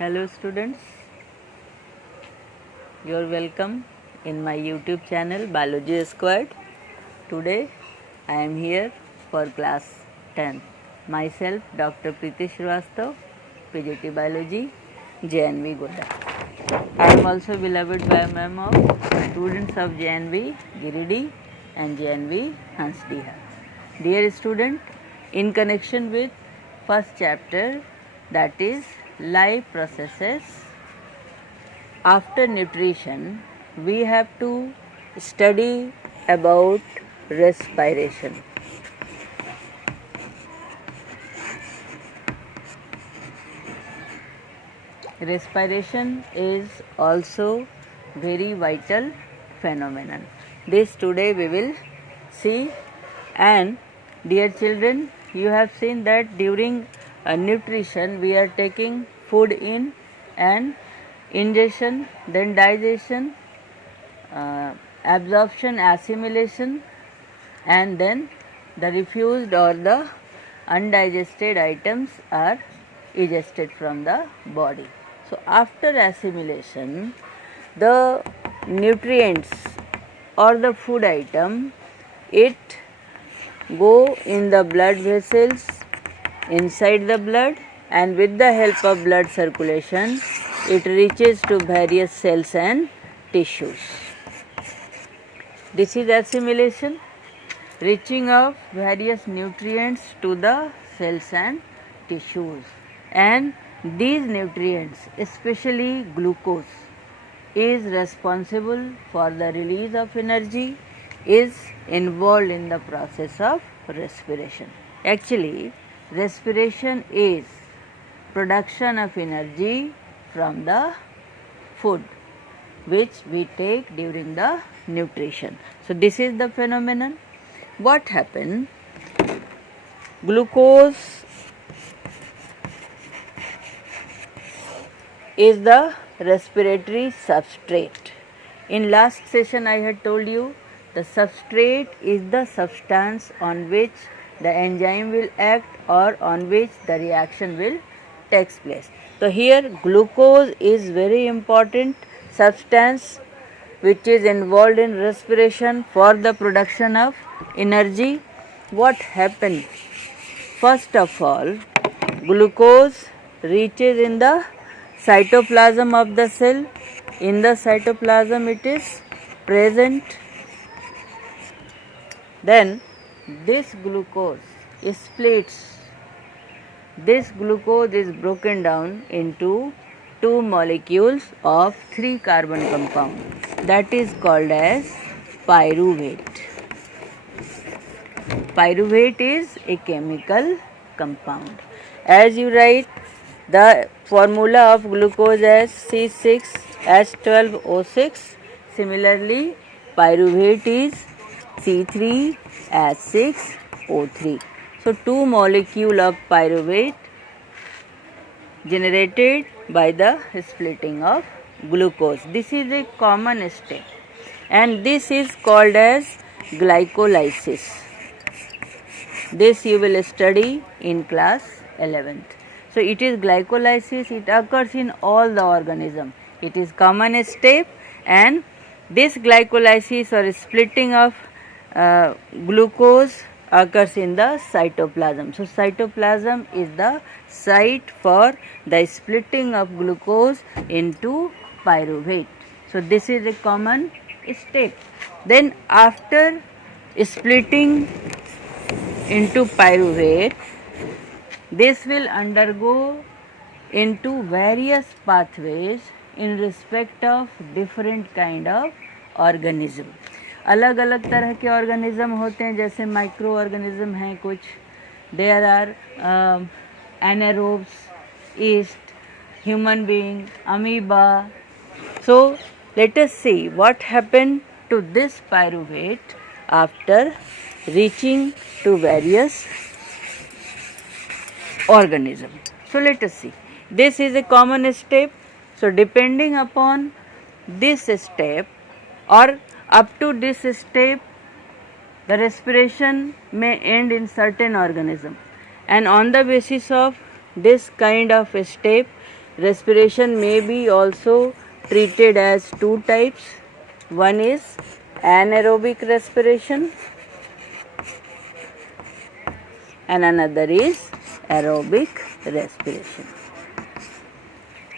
Hello students, you are welcome in my YouTube channel Biology Squared. Today I am here for class 10. Myself Dr. Preeti Shrivastava, PGT Biology, JNV Goda. I am also beloved by a mem of students of JNV Giridi and JNV Hansdiha. Dear student, in connection with first chapter, that is life processes, after nutrition we have to study about respiration. Respiration is also very vital phenomenon. This today we will see. And dear children, you have seen that during nutrition we are taking food in and ingestion, then digestion, absorption, assimilation, and then the refused or the undigested items are egested from the body. So after assimilation, the nutrients or the food item, it go in the blood vessels inside the blood, and with the help of blood circulation it reaches to various cells and tissues. This is assimilation, reaching of various nutrients to the cells and tissues. And these nutrients, especially glucose, is responsible for the release of energy, is involved in the process of respiration. Actually, respiration is production of energy from the food which we take during the nutrition. So this is the phenomenon. What happened? Glucose is the respiratory substrate. In last session I had told you the substrate is the substance on which the enzyme will act or on which the reaction will takes place. So here glucose is very important substance which is involved in respiration for the production of energy. What happens? First of all, glucose reaches in the cytoplasm of the cell. In the cytoplasm it is present. Then this glucose splits. This glucose is broken down into two molecules of 3 carbon compound. That is called as pyruvate. Pyruvate is a chemical compound. As you write the formula of glucose as C6H12O6, similarly pyruvate is C3H6O3. So 2 molecule of pyruvate generated by the splitting of glucose. This is a common step and this is called as glycolysis. This you will study in class 11th. So it is glycolysis, it occurs in all the organism. It is common step, and this glycolysis or splitting of glucose occurs in the cytoplasm. So cytoplasm is the site for the splitting of glucose into pyruvate. So this is a common step. Then after splitting into pyruvate, this will undergo into various pathways in respect of different kind of organism. अलग अलग तरह के organism होते हैं, जैसे micro organism हैं कुछ, there are anaerobes, yeast, human being, amoeba. So let us see what happened to this pyruvate after reaching to various organism. So let us see. This is a common step. So depending upon this step or up to this step, the respiration may end in certain organism, and on the basis of this kind of step, respiration may be also treated as two types. One is anaerobic respiration and another is aerobic respiration.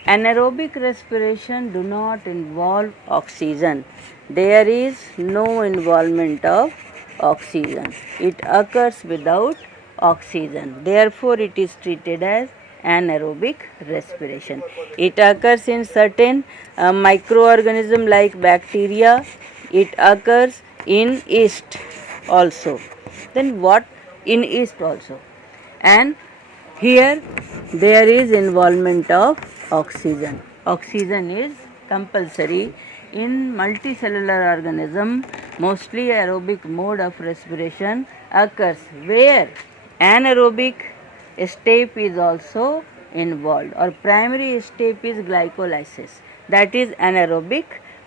Anaerobic respiration do not involve oxygen. There is no involvement of oxygen. It occurs without oxygen. Therefore, it is treated as anaerobic respiration. It occurs in certain microorganisms like bacteria. It occurs in yeast also. Then what? In yeast also. And here there is involvement of oxygen. Oxygen is compulsory in multicellular organism. Mostly aerobic mode of respiration occurs where anaerobic step is also involved, or primary step is glycolysis, that is anaerobic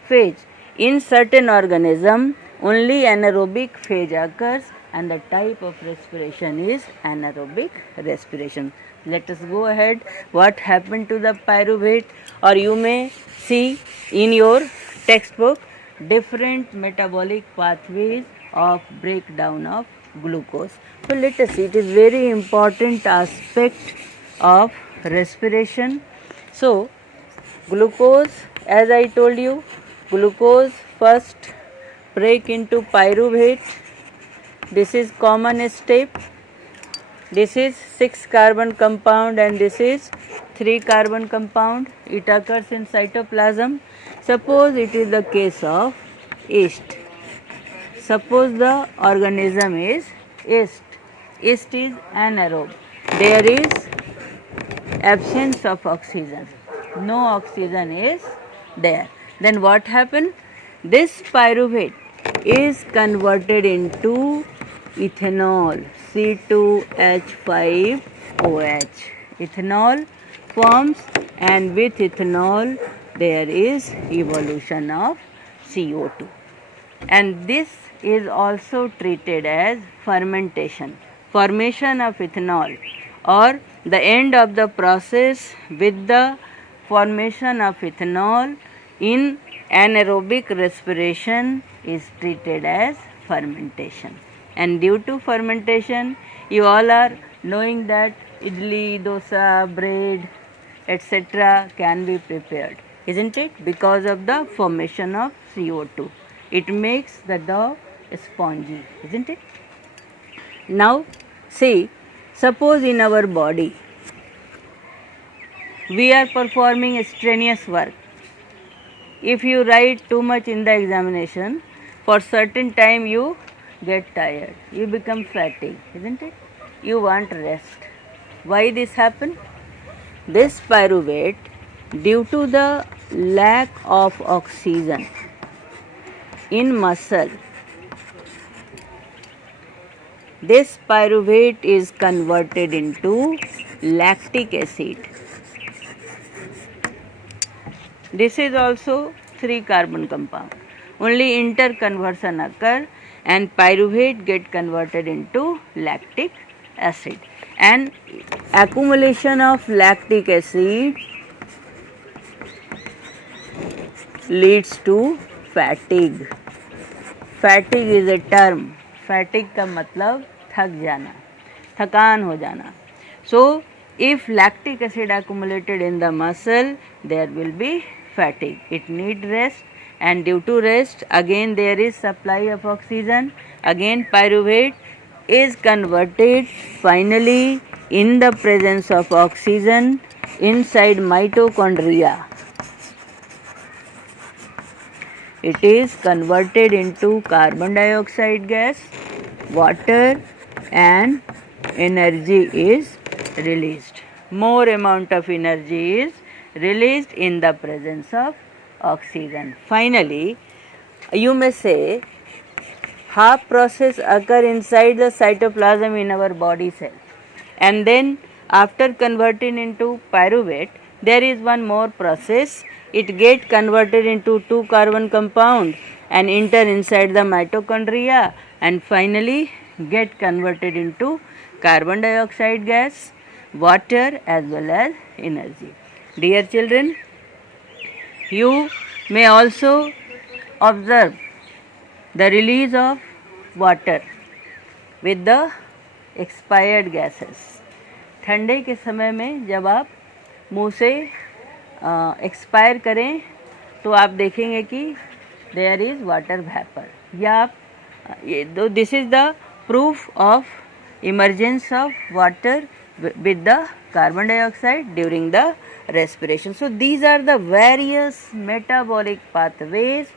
phase. In certain organism only anaerobic phase occurs and the type of respiration is anaerobic respiration. Let us go ahead. What happened to the pyruvate? Or you may see in your textbook different metabolic pathways of breakdown of glucose. So let us see, it is very important aspect of respiration. So glucose, as I told you, glucose first break into pyruvate. This is common step. This is 6 carbon compound and this is 3 carbon compound. It occurs in cytoplasm. Suppose it is the case of yeast. Suppose the organism is yeast. Yeast is anaerobe. There is absence of oxygen. No oxygen is there. Then what happens? This pyruvate is converted into ethanol, C2H5OH. Ethanol forms, and with ethanol there is evolution of CO2. And this is also treated as fermentation, formation of ethanol, or the end of the process with the formation of ethanol in anaerobic respiration is treated as fermentation. And due to fermentation, you all are knowing that idli, dosa, bread, etc. can be prepared, isn't it? Because of the formation of CO2. It makes the dough spongy, isn't it? Now, see, suppose in our body, we are performing strenuous work. If you write too much in the examination, for certain time you get tired, you become fatigued, isn't it? You want rest. Why this happen? This pyruvate, due to the lack of oxygen in muscle, this pyruvate is converted into lactic acid. This is also 3 carbon compound. Only interconversion occur and pyruvate get converted into lactic acid. And accumulation of lactic acid leads to fatigue. Fatigue is a term. Fatigue का मतलब थक जाना, थकान हो जाना. So, if lactic acid accumulated in the muscle, there will be fatigue. It need rest, and due to rest, again there is supply of oxygen. Again pyruvate is converted finally in the presence of oxygen inside mitochondria. It is converted into carbon dioxide gas, water, and energy is released. More amount of energy is released in the presence of oxygen. Finally, you may say half process occur inside the cytoplasm in our body cell, and then after converting into pyruvate, there is one more process. It get converted into 2 carbon compound and enter inside the mitochondria and finally get converted into carbon dioxide gas, water as well as energy. Dear children, you may also observe the release of water with the expired gases. ठंडे के समय में जब आप मुंह से expire करें तो आप देखेंगे कि देयर इज़ वाटर वेपर, या आप this is the proof of emergence of water with the carbon dioxide during the respiration. So these are the various metabolic pathways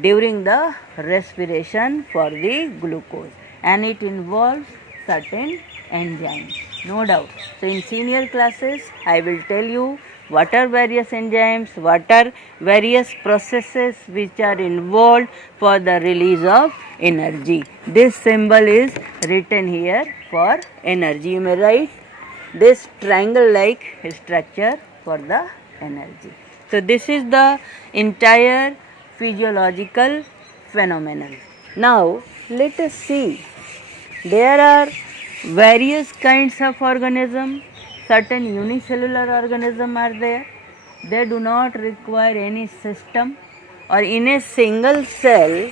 during the respiration for the glucose, and it involves certain enzymes, no doubt. So in senior classes I will tell you what are various enzymes, what are various processes which are involved for the release of energy. This symbol is written here for energy. You may write this triangle like structure for the energy. So this is the entire physiological phenomenon. Now let us see, there are various kinds of organisms. Certain unicellular organisms are there. They do not require any system, or in a single cell,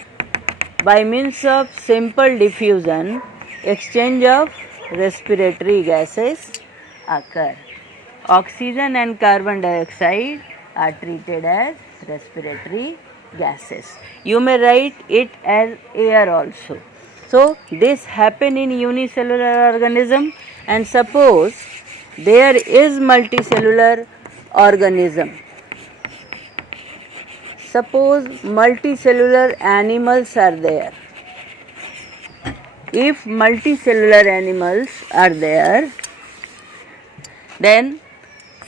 by means of simple diffusion, exchange of respiratory gases occur. Oxygen and carbon dioxide are treated as respiratory gases. You may write it as air also. So this happen in unicellular organism, and suppose there is multicellular organism. Suppose multicellular animals are there. If multicellular animals are there, then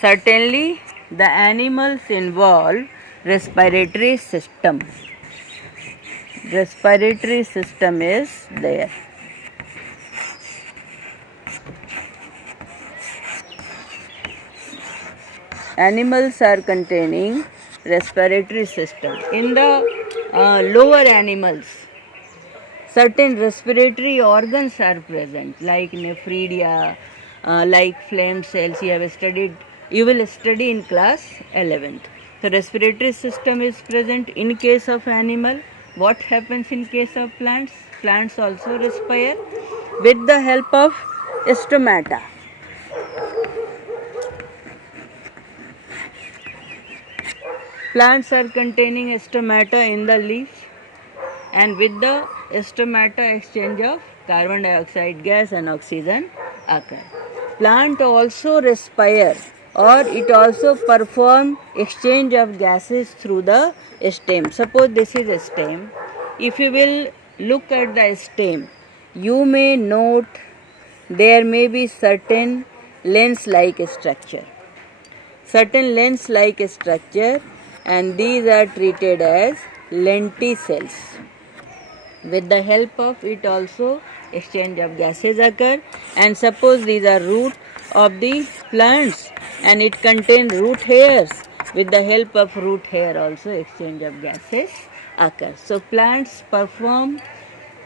certainly the animals involve respiratory system. Respiratory system is there. Animals are containing respiratory system. In the lower animals, certain respiratory organs are present, like nephridia, like phlegm cells. You will study in class 11th. The respiratory system is present in case of animal. What happens in case of plants? Plants also respire with the help of stomata. Plants are containing stomata in the leaf, and with the stomata exchange of carbon dioxide gas and oxygen occur. Plant also respire, or it also perform exchange of gases through the stem. Suppose this is a stem. If you will look at the stem, you may note there may be certain lens-like structure. Certain lens-like structure, and these are treated as lenticels. With the help of it also exchange of gases occur. And suppose these are root of the plants and it contains root hairs. With the help of root hair also exchange of gases occur. So plants perform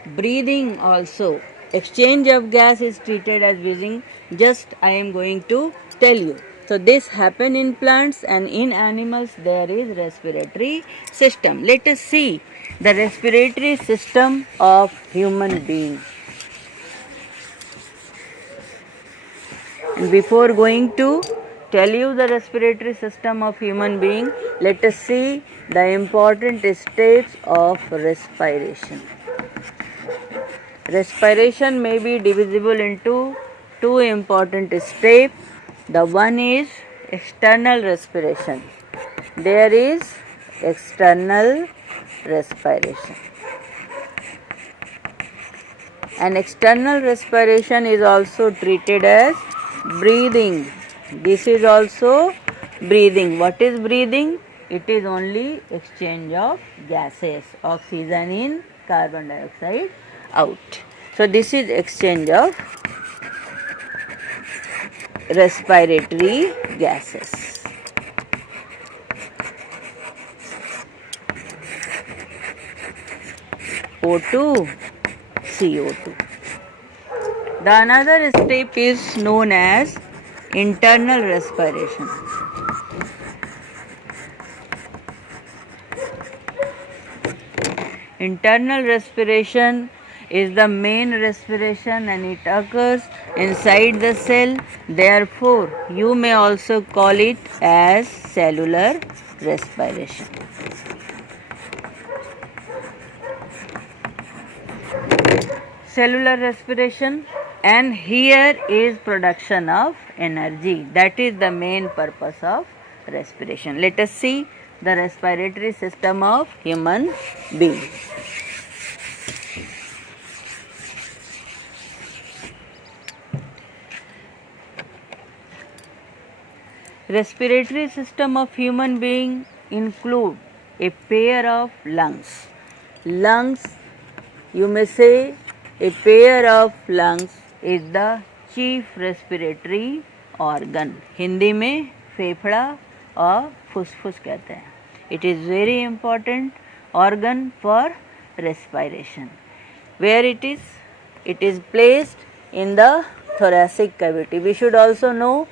breathing also. Exchange of gas is treated as breathing. Just I am going to tell you. So this happen in plants, and in animals there is respiratory system. Let us see the respiratory system of human being. And before going to tell you the respiratory system of human being, let us see the important steps of respiration. Respiration may be divisible into two important steps. The one is external respiration. There is external respiration. And external respiration is also treated as breathing. This is also breathing. What is breathing? It is only exchange of gases, oxygen in, carbon dioxide out. So this is exchange of respiratory gases. O2, CO2. The another step is known as internal respiration. Internal respiration is the main respiration and it occurs inside the cell. Therefore, you may also call it as cellular respiration. Cellular respiration, and here is production of energy. That is the main purpose of respiration. Let us see the respiratory system of human being. Respiratory system of human being include a pair of lungs. Lungs, you may say, a pair of lungs is the chief respiratory organ. Hindi में फेफड़ा और फुसफुस कहते हैं. It is very important organ for respiration. Where it is? It is placed in the thoracic cavity. We should also know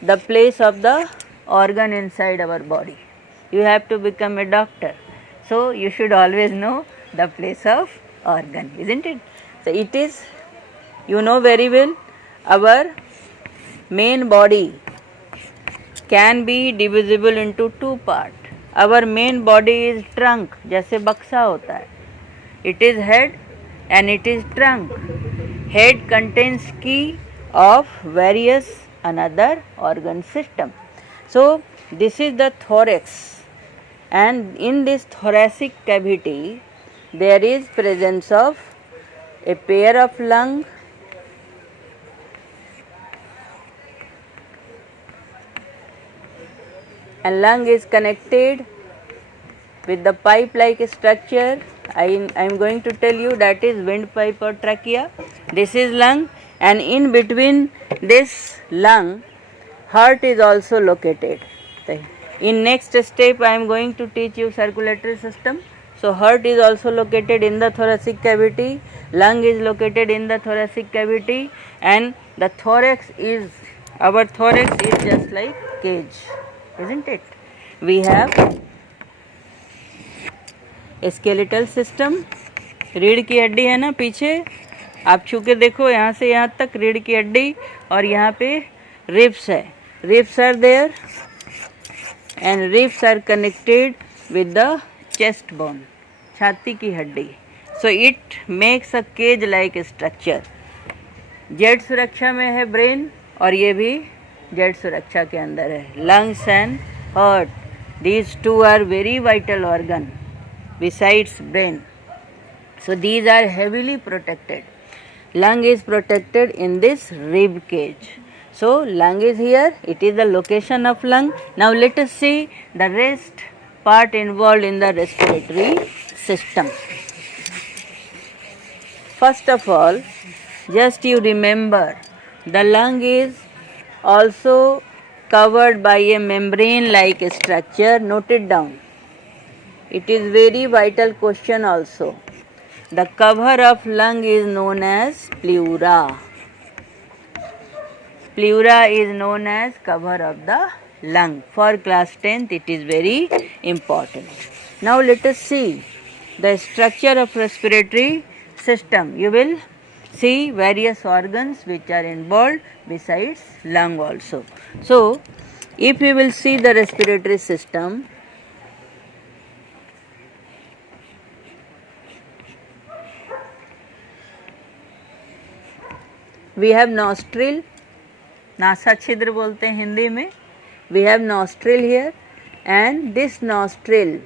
the place of the organ inside our body. You have to become a doctor, so you should always know the place of organ, isn't it? So it is, you know very well, our main body can be divisible into two parts. Our main body is trunk, जैसे बक्सा होता है. It is head and it is trunk. Head contains key of various another organ system. So this is the thorax, and in this thoracic cavity there is presence of a pair of lung, and lung is connected with the pipe like structure. I am going to tell you that is windpipe or trachea. This is lung, and in between this lung, heart is also located. In next step I am going to teach you circulatory system. So heart is also located in the thoracic cavity, lung is located in the thoracic cavity, and the thorax is, our thorax is just like cage, isn't it? We have skeletal system. रीढ़ की हड्डी है ना पीछे, आप छू के देखो यहाँ से यहाँ तक रीढ़ की हड्डी, और यहाँ पे ribs है. Ribs are there and ribs are connected with the chest bone, छाती की हड्डी. So it makes a cage like structure. Z सुरक्षा में है ब्रेन, और ये भी जेड सुरक्षा के अंदर है. Lungs and heart, these two are very vital organ besides brain. So these are heavily protected. Lung is protected in this rib cage. So lung is here, it is the location of lung. Now let us see the rest part involved in the respiratory system. First of all, just you remember, the lung is also covered by a membrane like structure. Note it down. It is very vital question also. The cover of lung is known as pleura. Pleura is known as cover of the lung. For class 10th it is very important. Now let us see the structure of respiratory system. You will see various organs which are involved besides lung also. So if you will see the respiratory system, we have nostril, NASA छिद्र बोलते हैं हिंदी में. We have nostril here, and this nostril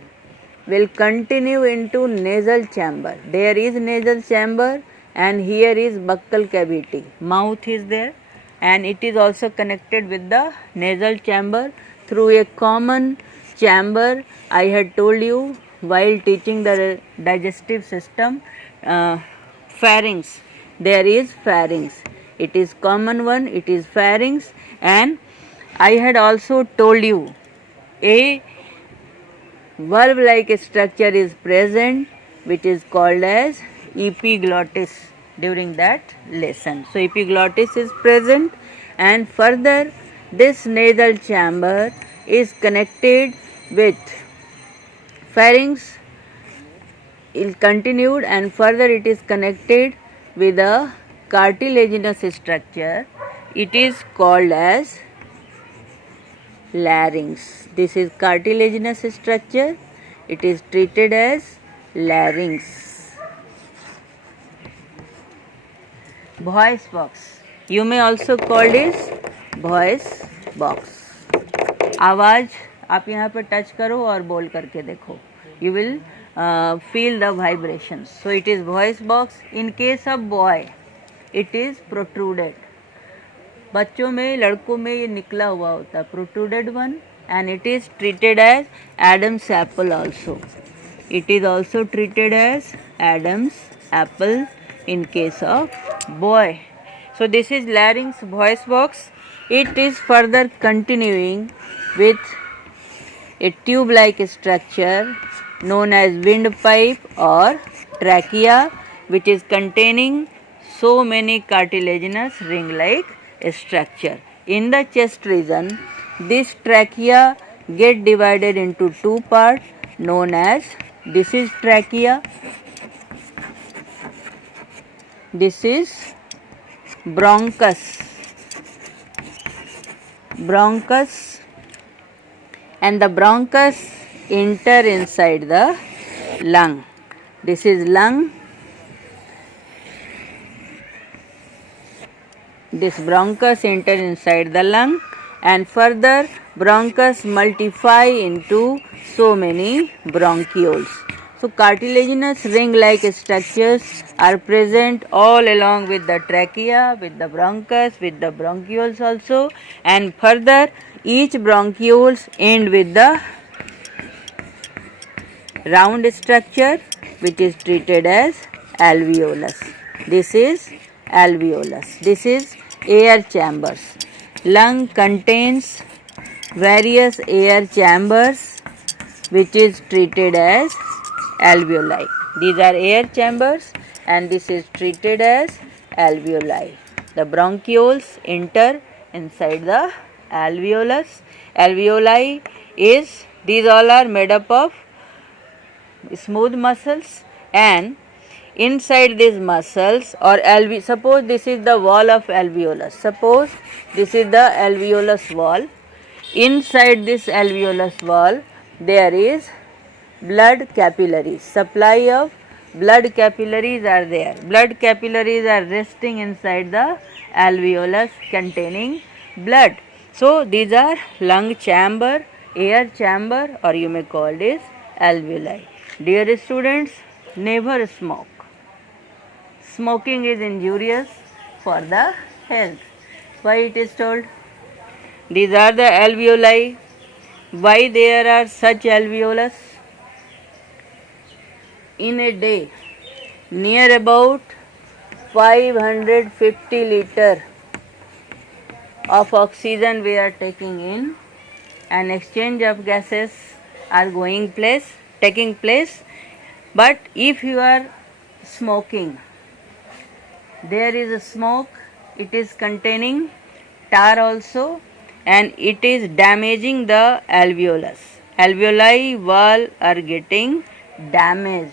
will continue into nasal chamber. There is nasal chamber, and here is buccal cavity. Mouth is there, and it is also connected with the nasal chamber through a common chamber. I had told you while teaching the digestive system, pharynx. There is pharynx. It is common one, it is pharynx, and I had also told you a valve like structure is present which is called as epiglottis during that lesson. So epiglottis is present, and further this nasal chamber is connected with pharynx. continued and further it is connected with a cartilaginous structure. It is called as larynx. This is cartilaginous structure. It is treated as larynx. Voice box. You may also call this voice box. आवाज आप यहाँ पर touch करो और बोल करके देखो. You will feel the vibrations. So it is voice box. In case of boy, it is protruded. बच्चों में, लड़कों में ये निकला हुआ होता है, protruded one, and it is treated as Adam's apple also. It is also treated as Adam's apple in case of boy. So this is larynx, voice box. It is further continuing with a tube-like structure known as windpipe or trachea, which is containing so many cartilaginous ring-like structure. In the chest region, this trachea get divided into two parts known as, this is trachea, this is bronchus, and the bronchus enter inside the lung. This is lung. This bronchus enter inside the lung, and further bronchus multiply into so many bronchioles. So cartilaginous ring-like structures are present all along with the trachea, with the bronchus, with the bronchioles also, and further each bronchioles end with the round structure which is treated as alveolus. This is alveolus. This is air chambers. Lung contains various air chambers which is treated as alveoli. These are air chambers and this is treated as alveoli. The bronchioles enter inside the alveolus. Alveoli is, these all are made up of smooth muscles, and inside these muscles or suppose this is the wall of alveolus. Suppose this is the alveolus wall. Inside this alveolus wall there is blood capillaries. Supply of blood capillaries are there. Blood capillaries are resting inside the alveolus containing blood. So these are lung chamber, air chamber, or you may call this alveoli. Dear students, never smoke. Smoking is injurious for the health. Why it is told? These are the alveoli. Why there are such alveolus? In a day, near about 550 liter of oxygen we are taking in, and exchange of gases are taking place. But if you are smoking, there is a smoke, it is containing tar also, and it is damaging the alveolus. Alveoli wall are getting damaged.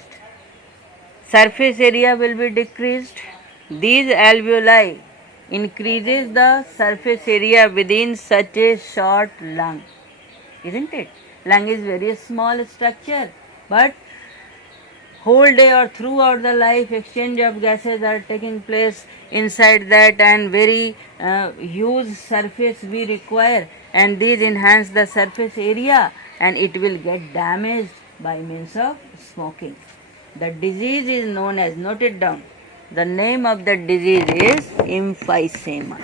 Surface area will be decreased. These alveoli increases the surface area within such a short lung, isn't it? Lung is very small structure, but whole day or throughout the life exchange of gases are taking place inside that, and very huge surface we require, and these enhance the surface area and it will get damaged by means of smoking. The disease is known as, note it down, the name of the disease is emphysema.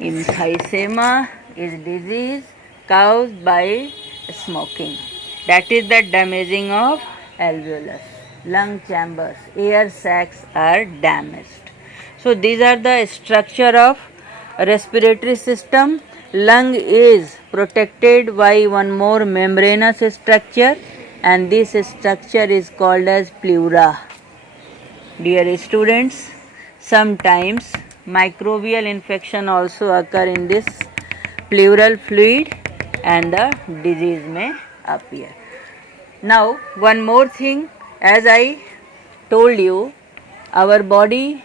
Emphysema is disease caused by smoking. That is the damaging of alveolus. Lung chambers, air sacs are damaged. So these are the structure of respiratory system. Lung is protected by one more membranous structure, and this structure is called as pleura. Dear students, sometimes microbial infection also occur in this pleural fluid, and the disease may appear. Now, one more thing, as I told you, our body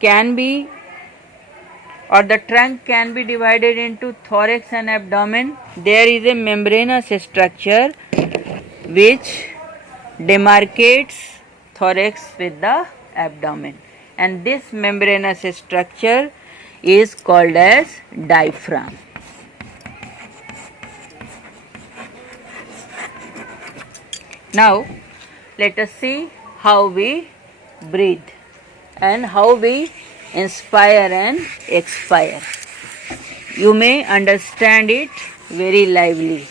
can be, or the trunk can be divided into thorax and abdomen. There is a membranous structure which demarcates thorax with the abdomen, and this membranous structure is called as diaphragm. Now let us see how we breathe and how we inspire and expire. You may understand it very lively.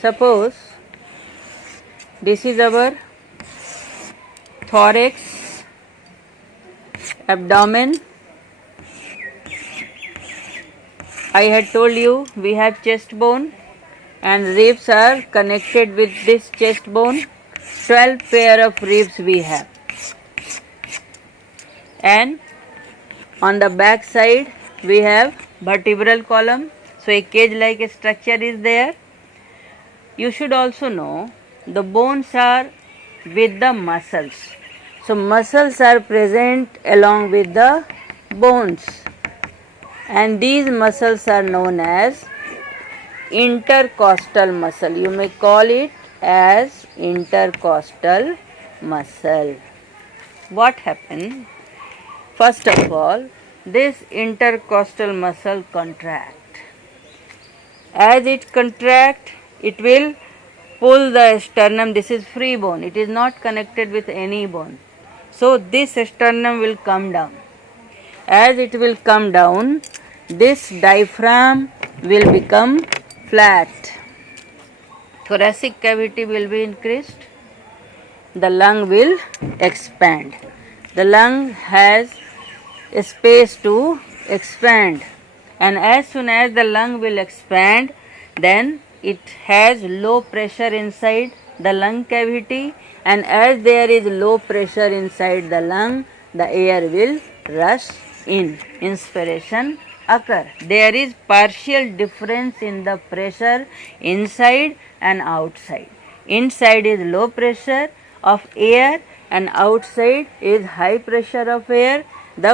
Suppose this is our thorax, abdomen. I had told you we have chest bone and ribs are connected with this chest bone. 12 pair of ribs we have. And on the back side we have vertebral column. So a cage-like structure is there. You should also know the bones are with the muscles. So muscles are present along with the bones, and these muscles are known as intercostal muscle. You may call it as intercostal muscle. What happens? First of all, this intercostal muscle contracts. As it contracts, it will pull the sternum. This is free bone. It is not connected with any bone. So this sternum will come down. As it will come down, this diaphragm will become flat. Thoracic cavity will be increased. The lung will expand. The lung has a space to expand, and as soon as the lung will expand, then it has low pressure inside the lung cavity, and as there is low pressure inside the lung, the air will rush in. Inspiration occur. There is partial difference in the pressure inside and outside. Inside is low pressure of air and outside is high pressure of air.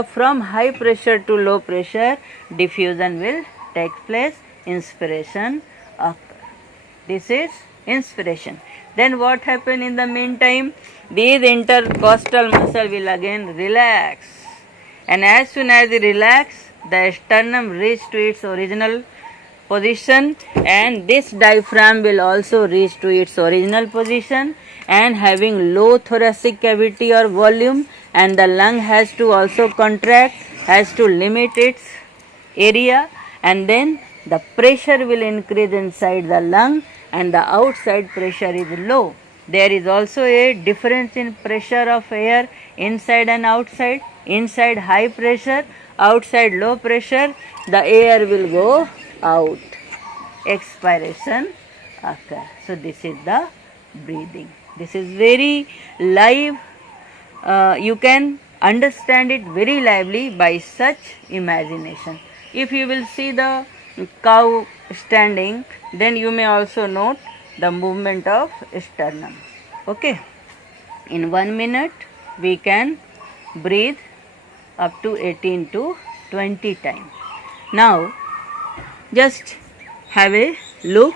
From high pressure to low pressure, diffusion will take place. Inspiration occur. This is inspiration. Then what happens in the meantime? These intercostal muscle will again relax, and as soon as it relax, the sternum reach to its original position, and this diaphragm will also reach to its original position, and having low thoracic cavity or volume, and the lung has to also contract, has to limit its area, and then the pressure will increase inside the lung and the outside pressure is low. There is also a difference in pressure of air inside and outside. Inside high pressure, outside low pressure, the air will go out. Expiration occur. So this is the breathing. This is very live. You can understand it very lively by such imagination. If you will see the cow standing, then you may also note the movement of sternum. Okay. In 1 minute, we can breathe up to 18 to 20 times. Now, just have a look.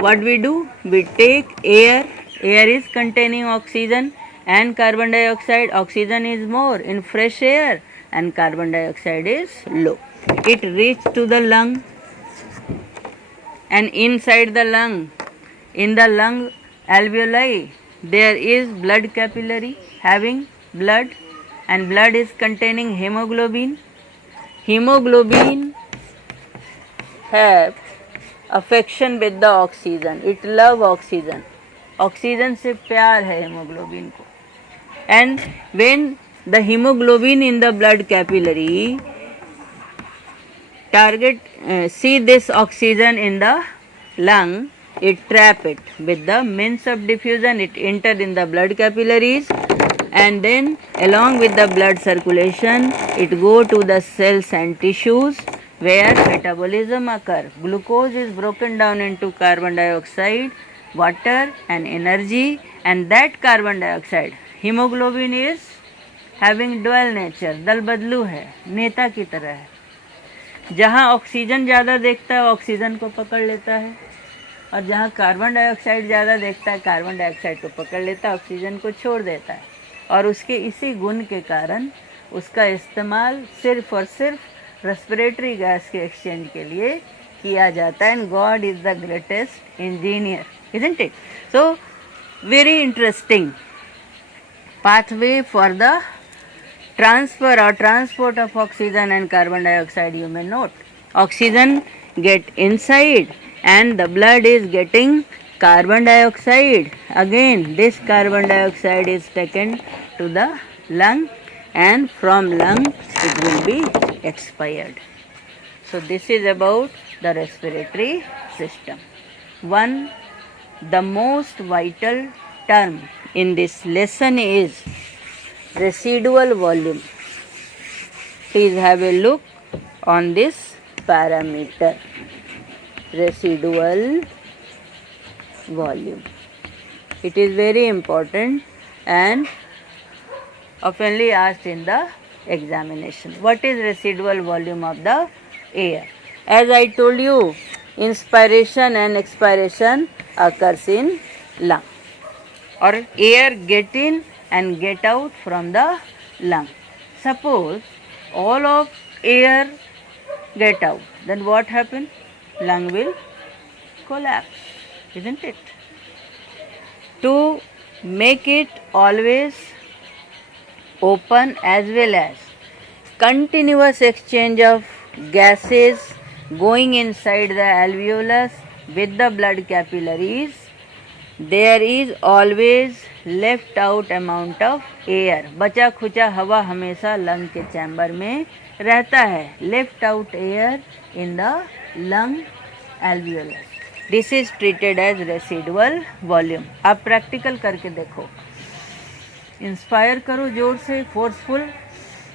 What we do? We take air. Air is containing oxygen and carbon dioxide. Oxygen is more in fresh air and carbon dioxide is low. It reaches to the lung, and inside the lung, in the lung alveoli, there is blood capillary having blood, and blood is containing hemoglobin. Hemoglobin have affection with the oxygen. It love oxygen. Oxygen से प्यार है hemoglobin को. And when the hemoglobin in the blood capillary see this oxygen in the lung, it trap it with the means of diffusion. It enter in the blood capillaries, and then along with the blood circulation it go to the cells and tissues where metabolism occur. Glucose is broken down into carbon dioxide, water and energy, and that carbon dioxide, hemoglobin is having dual nature, दल बदलू है, नेता की तरह है. जहाँ oxygen ज़्यादा देखता है ऑक्सीजन को पकड़ लेता है, और जहाँ कार्बन डाइऑक्साइड ज़्यादा देखता है कार्बन डाइऑक्साइड को पकड़ लेता है, ऑक्सीजन को छोड़ देता है. और उसके इसी गुण के कारण उसका इस्तेमाल सिर्फ और सिर्फ रेस्पिरेटरी गैस के एक्सचेंज के लिए किया जाता है. And God is the greatest engineer, isn't it? So very interesting pathway for the transfer or transport of oxygen and carbon dioxide. You may note oxygen get inside and the blood is getting carbon dioxide. Again this carbon dioxide is taken to the lung and from lung it will be expired. So this is about the respiratory system. The most vital term in this lesson is residual volume. Please have a look on this parameter, residual volume. It is very important and oftenly asked in the examination. What is residual volume of the air? As I told you, inspiration and expiration occurs in lung, or air get in and get out from the lung. Suppose all of air get out, then what happen? Lung will collapse, isn't it? To make it always open as well as continuous exchange of gases going inside the alveolus with the blood capillaries, there is always left out amount of air. बचा खुचा हवा हमेशा lung के chamber में रहता है. Left out air in the lung alveolus. This is treated as residual volume. आप practical करके देखो. इंस्पायर करो जोर से, फोर्सफुल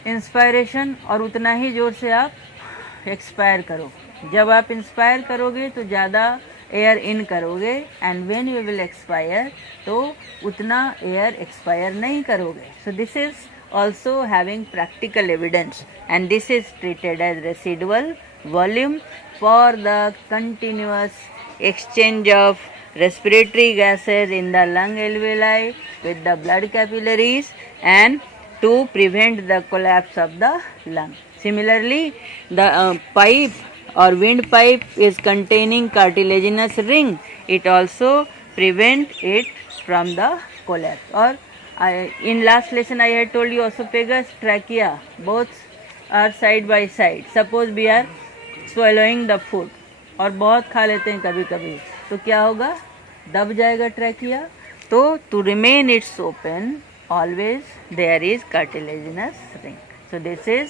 इंस्पायरेशन, और उतना ही जोर से आप एक्सपायर करो. जब आप इंस्पायर करोगे तो ज़्यादा एयर इन करोगे, and when you will expire तो उतना एयर एक्सपायर नहीं करोगे. So this is also having practical evidence, and this is treated as residual volume for the continuous exchange of respiratory gases in the lung alveoli with the blood capillaries and to prevent the collapse of the lung. Similarly, the pipe or windpipe is containing cartilaginous ring. It also prevent it from the collapse. Or in last lesson I had told you esophagus, trachea, both are side by side. Suppose we are swallowing the food, और बहुत खा लेते हैं कभी कभी, तो क्या होगा? दब जाएगा ट्रैकिया. तो to remain its open always there is cartilaginous ring. So this is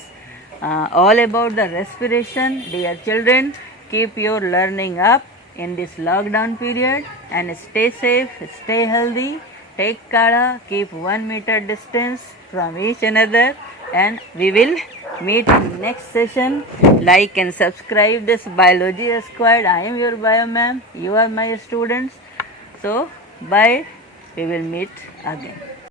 all about the respiration. Dear children, keep your learning up in this lockdown period and stay safe, stay healthy, take kada, keep 1 meter distance from each another, and we will meet in next session. Like and subscribe this Biology Squad. I am your bio ma'am, you are my students. So bye, we will meet again.